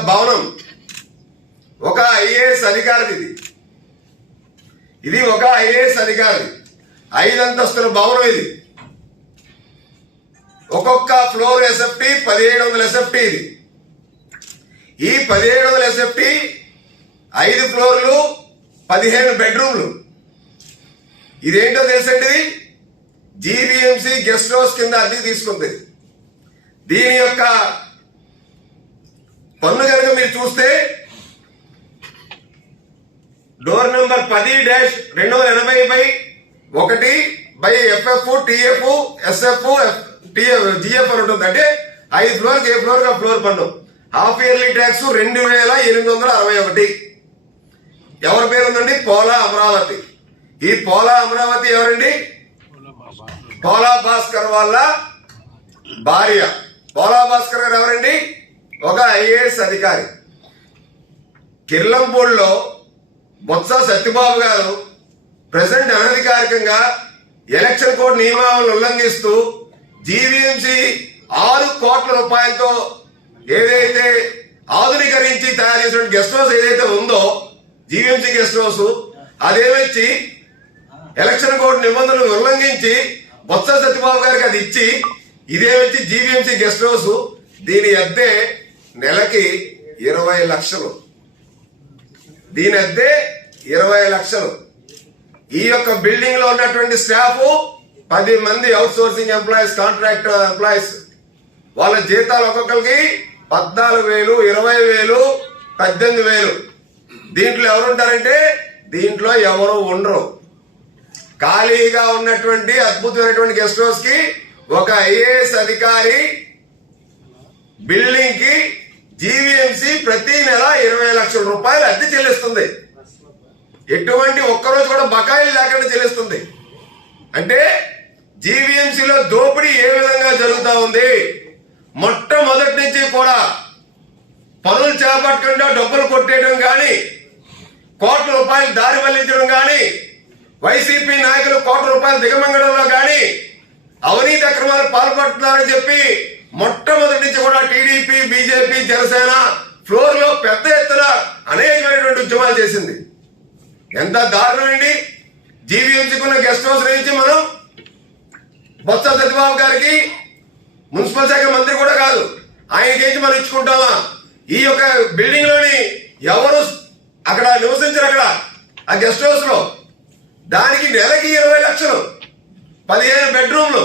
భవనం. ఒక ఐఏఎస్ అధికారిది ఇది. ఇది ఒక ఐఏఎస్ అధికారి ఐదు అంతస్తుల భవనం ఇది. ఒక్కొక్క ఫ్లోర్ ఎస్ఎఫ్టీ పదిహేడు వందల ఎస్ఎఫ్టీ ఇది. ఈ పదిహేడు వందల ఎస్ఎఫ్టీ ఐదు ఫ్లోర్లు పదిహేను బెడ్రూమ్లు. ఇదేంటో తెలుసండి జీబీఎంసీ గెస్ట్ హౌస్ కింద అద్దె తీసుకుంది. దీని యొక్క పన్ను కనుక మీరు చూస్తే డోర్ నెంబర్ పది డాష్ రెండు వందల ఎనభై బై ఒకటి by FF TF SF TF GF అని ఉంటుంది. అంటే ఐదు ఫ్లోర్ ఏ ఫ్లోర్ ఆ ఫ్లోర్ పన్ను? హాఫ్ ఇయర్లీ ట్యాక్స్ రెండు వేల ఎనిమిది వందల అరవై ఒకటి. ఎవరి పేరు ఉందండి? పోలా అమరావతి. ఈ పోలా అమరావతి ఎవరండి? పోలా భాస్కర్ వాళ్ళ భార్య. పోలా భాస్కర్ గారు ఎవరండి? ఒక ఐఏఎస్ అధికారి. కిర్లంపూడిలో బొత్స సత్యబాబు గారు ప్రెసిడెంట్ అనధికారికంగా ఎలక్షన్ కోడ్ నియమావళిని ఉల్లంఘిస్తూ జీవీఎంసీ ఆరు కోట్ల రూపాయలతో ఏదైతే ఆధునీకరించి తయారు చేసిన గెస్ట్ హౌస్ ఏదైతే ఉందో జీవీఎంసీ గెస్ట్ హౌస్ అదేమిచ్చి ఎలక్షన్ కోడ్ నిబంధనలు ఉల్లంఘించి బొత్స సత్యబాబు గారికి అది ఇచ్చి ఇదేమిచ్చి జీవీఎంసీ గెస్ట్ హౌస్ దీని అద్దె నెలకి ఇరవై లక్షలు. దీని అద్దె ఇరవై లక్షలు. ఈ యొక్క బిల్డింగ్లో ఉన్నటువంటి స్టాఫ్ పది మంది outsourcing employees contract employees. వాళ్ళ జీతాలు ఒక్కొక్కరికి పద్నాలుగు వేలు ఇరవై వేలు పద్దెనిమిది వేలు. దీంట్లో ఎవరు ఉంటారంటే దీంట్లో ఎవరు ఉండరు. ఖాళీగా ఉన్నటువంటి అద్భుతమైనటువంటి గెస్ట్ హౌస్కి ఒక ఐఏఎస్ అధికారి బిల్డింగ్కి జీవీఎంసీ ప్రతి నెల ఇరవై లక్షల రూపాయలు అద్దె చెల్లిస్తుంది. ఎటువంటి ఒక్కరోజు కూడా బకాయిలు లేకుండా చెల్లిస్తుంది. అంటే జీవీఎంసీలో దోపిడీ ఏ విధంగా జరుగుతా ఉంది? మొట్టమొదటి నుంచి కూడా పనులు చేపట్టకుండా డబ్బులు కొట్టేయడం కానీ కోట్ల రూపాయలు దారి మళ్ళించడం కానీ వైసీపీ నాయకులు కోట్ల రూపాయలు దిగమంగడంలో కానీ అవినీతి అక్రమాలు పాల్పడుతున్నారని చెప్పి మొట్టమొదటి నుంచి కూడా టీడీపీ బీజేపీ జనసేన ఫ్లోర్లో పెద్ద ఎత్తున అనేకమైనటువంటి ఉద్యమాలు చేసింది. ఎంత దారుణం అండి జీవీఎంసీకున్న గెస్ట్ హౌస్ నుంచి మనం బొత్స సత్యబాబు గారికి మున్సిపల్ శాఖ మంత్రి కూడా కాదు ఆయనకేంచి మనం ఇచ్చుకుంటామా? ఈ యొక్క బిల్డింగ్లోని ఎవరు అక్కడ నివసించరు అక్కడ ఆ గెస్ట్ హౌస్లో. దానికి నెలకి ఇరవై లక్షలు పదిహేను బెడ్రూమ్లు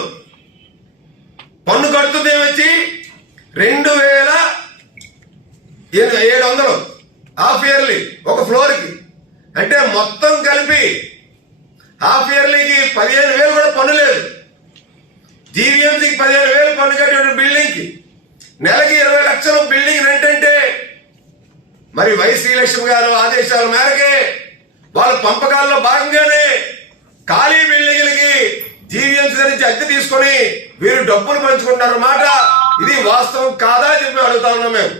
పన్ను కడుతుంది రెండు వేల ఏడు వందలు హాఫ్ ఇయర్లీ ఒక ఫ్లోర్కి. అంటే మొత్తం కలిపి హాఫ్ ఇయర్లీకి పదిహేను వేలు కూడా పన్ను లేదు. జీవీఎంసీకి పదిహేను వేలు పన్ను కట్టిన బిల్డింగ్కి. నెలకి ఇరవై లక్షలు బిల్డింగ్ రెంట్ అంటే మరి వై శ్రీలక్ష్మి గారు ఆదేశాల మేరకే వాళ్ళ పంపకాల్లో భాగంగానే ఖాళీ బిల్డింగ్లకి జీవీఎంసీ నుంచి అద్దె తీసుకొని వీరు డబ్బులు పంచుకుంటారు మాట ఇది వాస్తవం కాదా చెప్పి అడుగుతా ఉన్నాం మేము.